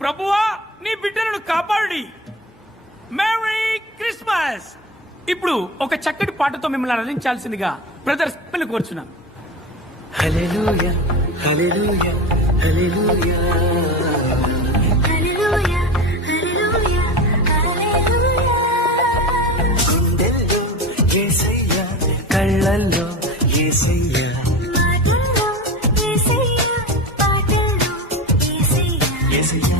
ప్రభువా నీ బిడ్డలను కాపాడి. Merry Christmas. ఇప్పుడు ఒక చక్కటి పాటతో మిమ్మల్ని ఆరాధించాల్సిందిగా బ్రదర్స్ పిల్లలు కోరుచున్నాను. హల్లెలూయా హల్లెలూయా హల్లెలూయా హల్లెలూయా హల్లెలూయా హల్లెలూయా. గుండెల్లో యేసయ్య, కళ్ళల్లో యేసయ్య, మాటల్లో యేసయ్య, పాటల్లో యేసయ్య. యేసయ్య